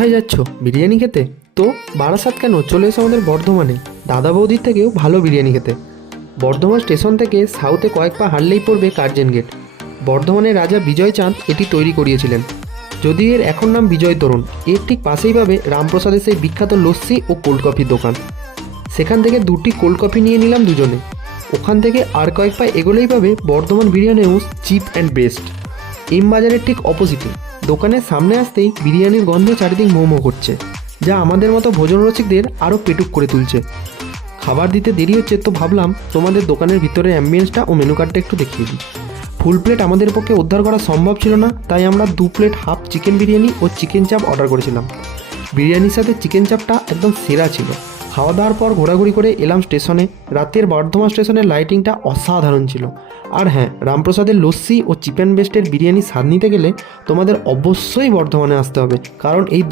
কোথায় যাচ্ছ? বিরিয়ানি খেতে? তো বারাসাত কেন, চলে এসো আমাদের বর্ধমানে দাদা বৌদির থেকেও ভালো বিরিয়ানি খেতে। বর্ধমান স্টেশন থেকে সাউথে কয়েক পা হাঁটলেই পড়বে কার্জন গেট। বর্ধমানের রাজা বিজয় চাঁদ এটি তৈরি করিয়েছিলেন, যদিও এর এখন নাম বিজয় তোরণ। এর ঠিক পাশেই পাবে রামপ্রসাদের সেই বিখ্যাত লস্যি ও কোল্ড কফির দোকান। সেখান থেকে 2টি কোল্ড কফি নিয়ে নিলাম দুজনে। ওখান থেকে আর কয়েক পা এগোলেই পাবে Bardhaman biryani house, cheap and best, এম বাজারের ঠিক অপোজিটে। দোকানের সামনে আসতেই বিরিয়ানির গন্ধে চারিদিক মোমো করছে, যা আমাদের মতো ভোজন রসিকদের আরও পেটুক করে তুলছে। খাবার দিতে দেরি হচ্ছে, তো ভাবলাম তোমাদের দোকানের ভিতরের অ্যাম্বিয়েন্সটা ও মেনু কার্ডটা একটু দেখিয়ে দিই। ফুল প্লেট আমাদের পক্ষে উদ্ধার করা সম্ভব ছিল না, তাই আমরা 2 প্লেট হাফ চিকেন বিরিয়ানি ও চিকেন চাপ অর্ডার করেছিলাম। বিরিয়ানির সাথে চিকেন চাপটা একদম সেরা ছিল। খাওয়া দাওয়ার পর ঘোরাঘুরি করে এলাম স্টেশনে। রাতের বর্ধমান স্টেশনের লাইটিংটা অসাধারণ ছিল। আর হ্যাঁ, রামপ্রসাদের লস্যি ও চিকেন বেস্টের বিরিয়ানি স্বাদ নিতে গেলে তোমাদের অবশ্যই বর্ধমানে আসতে হবে, কারণ এই